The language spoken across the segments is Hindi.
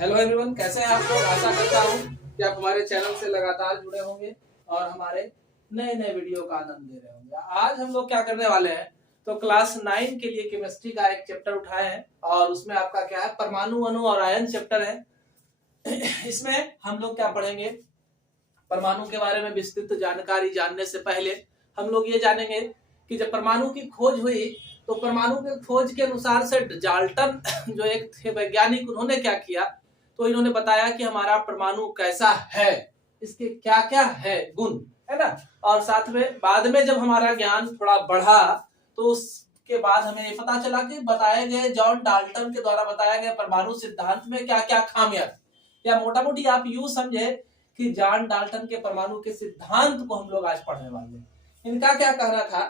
हेलो एवरीवन, कैसे हैं आप लोग। आशा करता हूँ कि आप हमारे चैनल से लगातार जुड़े होंगे और हमारे नए नए वीडियो का आनंद ले रहे होंगे। आज हम लोग क्या करने वाले हैं, तो क्लास 9 के लिए केमिस्ट्री का एक चैप्टर उठाए हैं और उसमें आपका क्या है, परमाणु अणु और आयन चैप्टर है। इसमें हम लोग क्या पढ़ेंगे, परमाणु के बारे में विस्तृत जानकारी जानने से पहले हम लोग ये जानेंगे कि जब परमाणु की खोज हुई तो परमाणु के खोज के अनुसार से डाल्टन जो एक थे वैज्ञानिक, उन्होंने क्या किया, तो इन्होंने बताया कि हमारा परमाणु कैसा है, इसके क्या क्या है गुण, है ना। और साथ में बाद में जब हमारा ज्ञान थोड़ा बढ़ा तो उसके बाद हमें ये पता चला कि बताए गए जॉन डाल्टन के द्वारा बताया गया परमाणु सिद्धांत में क्या क्या खामियां थी। या मोटा मोटी आप यूं समझे कि जॉन डाल्टन के परमाणु के सिद्धांत को हम लोग आज पढ़ने वाले हैं। इनका क्या कहना था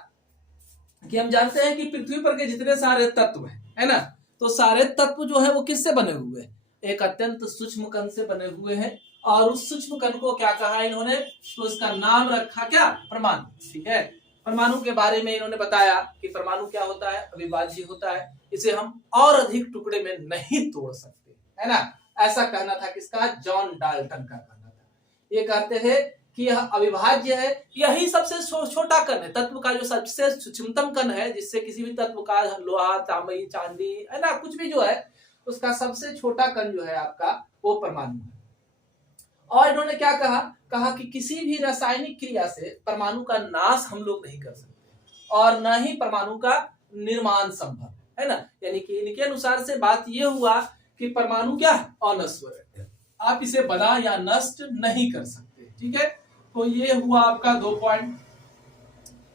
कि हम जानते हैं कि पृथ्वी पर के जितने सारे तत्व है ना, तो सारे तत्व जो है वो किससे बने हुए हैं, एक अत्यंत सूक्ष्म कण से बने हुए हैं। और उस सूक्ष्म कण को क्या कहा इन्होंने, तो उसका नाम रखा क्या, परमाणु। ठीक है, परमाणु के बारे में इन्होंने बताया कि परमाणु क्या होता है, अविभाज्य होता है, इसे हम और अधिक टुकड़े में नहीं तोड़ सकते, है ना। ऐसा कहना था किसका, जॉन डाल्टन का कहना था। ये कहते थे कि यह अविभाज्य है, यही सबसे छोटा कण है, तत्व का जो सबसे सूक्ष्मतम कण है, जिससे किसी भी तत्व का लोहा, तांबई, चांदी, है ना, कुछ भी जो है उसका सबसे छोटा कण जो है आपका वो परमाणु है। और इन्होंने क्या कहा कि किसी भी रासायनिक क्रिया से परमाणु का नाश हम लोग नहीं कर सकते और न ही परमाणु का निर्माण संभव है ना। यानी कि इनके अनुसार से बात यह हुआ कि परमाणु क्या अनश्वर है, आप इसे बना या नष्ट नहीं कर सकते। ठीक है, तो ये हुआ आपका 2 पॉइंट।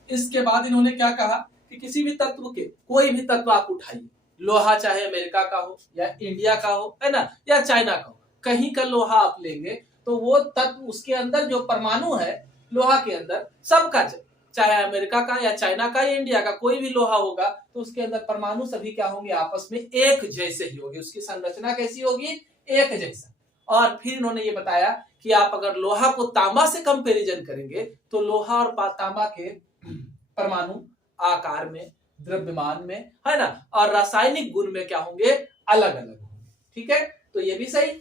इसके बाद इन्होंने क्या कहा कि किसी भी तत्व के, कोई भी तत्व आप उठाइए, लोहा चाहे अमेरिका का हो या इंडिया का हो, है ना, या चाइना का हो, कहीं का लोहा आप लेंगे तो वो तत्व, उसके अंदर जो परमाणु है लोहा के अंदर सबका, चाहे अमेरिका का या चाइना का या इंडिया का कोई भी लोहा होगा तो उसके अंदर परमाणु सभी क्या होंगे, आपस में एक जैसे ही होगी, उसकी संरचना कैसी होगी, एक जैसा। और फिर इन्होंने ये बताया कि आप अगर लोहा को तांबा से कंपैरिजन करेंगे तो लोहा और तांबा के परमाणु आकार में, द्रव्यमान में, है ना, और रासायनिक गुण में क्या होंगे, अलग अलग होंगे। ठीक है, तो ये भी सही।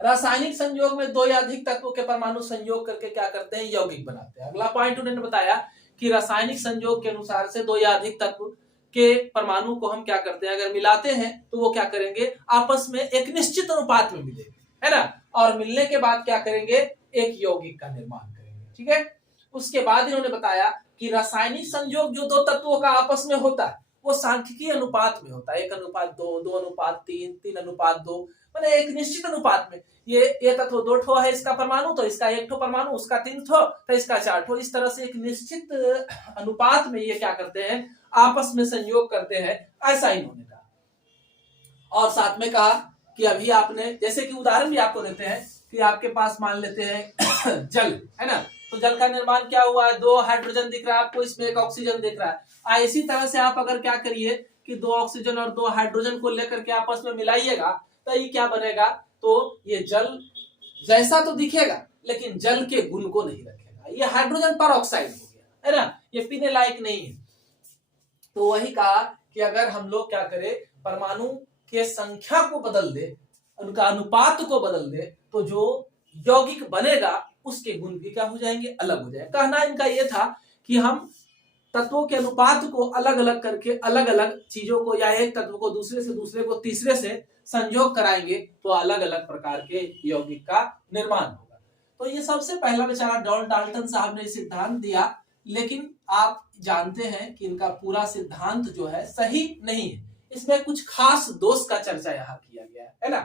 रासायनिक संयोग में 2 या अधिक तत्वों के परमाणु संयोग करके क्या करते हैं, यौगिक बनाते हैं। अगला पॉइंट उन्होंने बताया कि रासायनिक संयोग के अनुसार से 2 या अधिक तत्व के परमाणु को हम क्या करते हैं, अगर मिलाते हैं तो वो क्या करेंगे, आपस में एक निश्चित अनुपात में मिलेंगे, है ना, और मिलने के बाद क्या करेंगे, एक यौगिक का निर्माण करेंगे। ठीक है, उसके बाद इन्होंने बताया कि रासायनिक संयोग जो 2 तत्वों का आपस में होता है वो सांख्यिकीय अनुपात में होता है, 1:2, 2:3, 3:2, मैंने एक निश्चित अनुपात में। ये तत्व 2 ठो है इसका परमाणु, तो इसका 1 ठो परमाणु, उसका 3 ठो, तो इसका 4 ठो, इस तरह से एक निश्चित अनुपात में ये क्या करते हैं, आपस में संयोग करते हैं, ऐसा इन्होंने कहा। और साथ में कहा कि अभी आपने, जैसे कि उदाहरण भी आपको देते हैं कि आपके पास मान लेते हैं जल, है ना, तो जल का निर्माण क्या हुआ है, 2 हाइड्रोजन दिख रहा है आपको, इसमें 1 ऑक्सीजन दिख रहा है। इसी तरह से आप अगर क्या करिए कि 2 ऑक्सीजन और 2 हाइड्रोजन को लेकर के आपस में मिलाइएगा तो ये क्या बनेगा, तो ये जल जैसा तो दिखेगा लेकिन जल के गुण को नहीं रखेगा, ये हाइड्रोजन पर ऑक्साइड हो गया, है ना, ये पीने लायक नहीं है। तो वही कहा कि अगर हम लोग क्या करें, परमाणु के संख्या को बदल दे, उनका अनुपात को बदल दे, तो जो यौगिक बनेगा उसके गुण भी क्या हो जाएंगे, अलग हो जाएंगे। कहना इनका यह था कि हम तत्वों के अनुपात को अलग अलग करके अलग अलग चीजों को, या एक तत्व को दूसरे से, दूसरे को तीसरे से संयोग कराएंगे तो अलग अलग प्रकार के यौगिक का निर्माण होगा। तो ये सबसे पहला बेचारा जॉन डाल्टन साहब ने सिद्धांत दिया, लेकिन आप जानते हैं कि इनका पूरा सिद्धांत जो है सही नहीं है, इसमें कुछ खास दोष का चर्चा यहाँ किया गया है ना।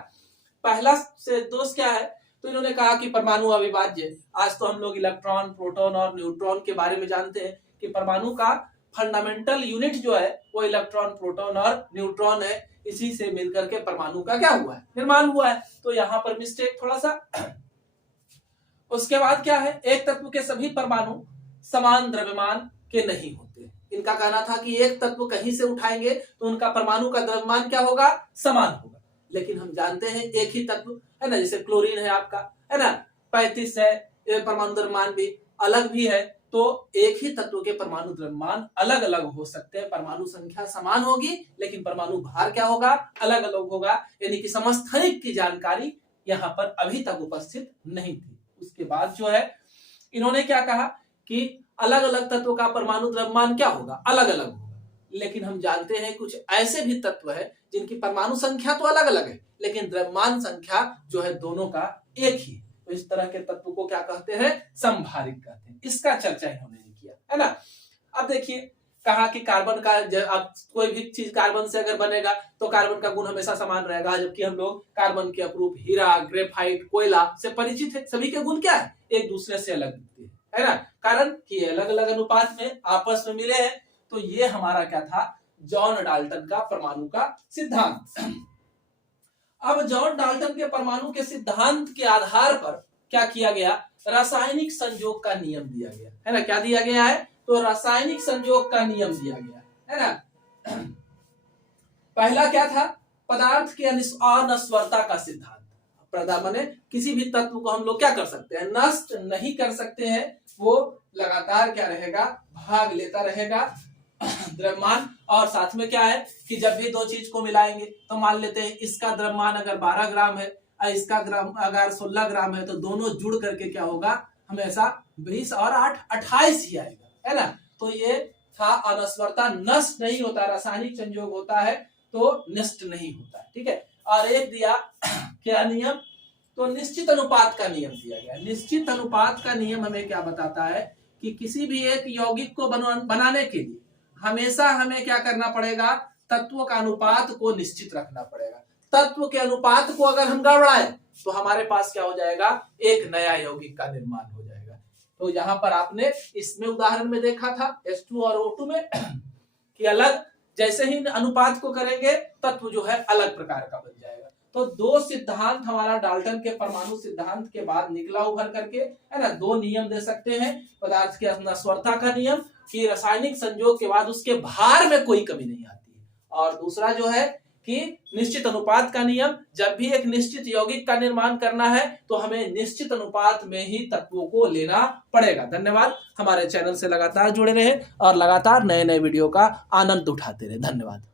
पहला से दोष क्या है, तो इन्होंने कहा कि परमाणु अविभाज्य। आज तो हम लोग इलेक्ट्रॉन, प्रोटॉन और न्यूट्रॉन के बारे में जानते हैं कि परमाणु का फंडामेंटल यूनिट जो है वो इलेक्ट्रॉन, प्रोटॉन और न्यूट्रॉन है, इसी से मिलकर के परमाणु का क्या हुआ है, निर्माण हुआ है। तो यहाँ पर मिस्टेक थोड़ा सा। उसके बाद क्या है, एक तत्व के सभी परमाणु समान द्रव्यमान के नहीं होते। इनका कहना था कि एक तत्व कहीं से उठाएंगे तो उनका परमाणु का द्रव्यमान क्या होगा, समान होगा। लेकिन हम जानते हैं एक ही तत्व है ना, जैसे क्लोरीन है आपका, है ना, 35 है, परमाणु द्रव्यमान भी अलग भी है, तो एक ही तत्व के परमाणु द्रव्यमान अलग अलग हो सकते हैं। परमाणु संख्या समान होगी लेकिन परमाणु भार क्या होगा, अलग अलग होगा। यानी कि समस्थानिक की जानकारी यहाँ पर अभी तक उपस्थित नहीं थी। उसके बाद जो है इन्होंने क्या कहा कि अलग अलग तत्व का परमाणु द्रव्यमान क्या होगा, अलग अलग होगा। लेकिन हम जानते हैं कुछ ऐसे भी तत्व है जिनकी परमाणु संख्या तो अलग अलग है लेकिन द्रव्यमान संख्या जो है दोनों का एक ही। तो इस तरह के तत्व को क्या कहते हैं, समभारिक कहते हैं। इसका चर्चा इन्होंने किया है ना। अब देखिए कहा कि कार्बन का अब कोई भी चीज कार्बन से अगर बनेगा तो कार्बन का गुण हमेशा समान रहेगा, जबकि हम लोग कार्बन के अपरूप हीरा, ग्रेफाइट, कोयला से परिचित है। सभी के गुण क्या है, एक दूसरे से अलग दिखते हैं, है ना। कारण कि अलग अलग अनुपात में आपस में मिले हैं। तो ये हमारा क्या था, जॉन डाल्टन का परमाणु का सिद्धांत। अब जॉन डाल्टन के परमाणु के सिद्धांत के आधार पर क्या किया गया, रासायनिक संयोग का नियम दिया गया है ना। क्या दिया गया है, तो रासायनिक संयोग का नियम दिया गया है ना। पहला क्या था, पदार्थ के अनस्वरता का सिद्धांत। माने किसी भी तत्व को हम लोग क्या कर सकते हैं, नष्ट नहीं कर सकते हैं। वो लगातार क्या रहेगा, भाग लेता रहेगा द्रव्यमान। और साथ में क्या है कि जब भी दो चीज को मिलाएंगे तो मान लेते हैं इसका द्रव्यमान अगर 12 ग्राम है और इसका ग्राम अगर 16 ग्राम है तो दोनों जुड़ करके क्या होगा, हमेशा 20 और 8 28 ही आएगा, है ना। तो ये था अनस्वरता, नष्ट नहीं होता। रासायनिक संयोग होता है तो नष्ट नहीं होता, ठीक है। और एक दिया क्या नियम, तो निश्चित अनुपात का नियम दिया गया। निश्चित अनुपात का नियम हमें क्या बताता है कि किसी भी एक यौगिक को बनाने के लिए हमेशा हमें क्या करना पड़ेगा, तत्व का अनुपात को निश्चित रखना पड़ेगा। तत्व के अनुपात को अगर हम गड़बड़ाएं तो हमारे पास क्या हो जाएगा, एक नया यौगिक का निर्माण हो जाएगा। तो यहाँ पर आपने इसमें उदाहरण में देखा था H2 और O2 में कि अलग जैसे ही अनुपात को करेंगे तत्व जो है अलग प्रकार का बन जाएगा। तो दो सिद्धांत हमारा डाल्टन के परमाणु सिद्धांत के बाद निकला उभर करके, है ना। दो नियम दे सकते हैं, पदार्थ के अनस्वरता का नियम कि रासायनिक संयोग के बाद उसके भार में कोई कमी नहीं आती है, और दूसरा जो है कि निश्चित अनुपात का नियम। जब भी एक निश्चित यौगिक का निर्माण करना है तो हमें निश्चित अनुपात में ही तत्वों को लेना पड़ेगा। धन्यवाद। हमारे चैनल से लगातार जुड़े रहे और लगातार नए नए वीडियो का आनंद उठाते रहे। धन्यवाद।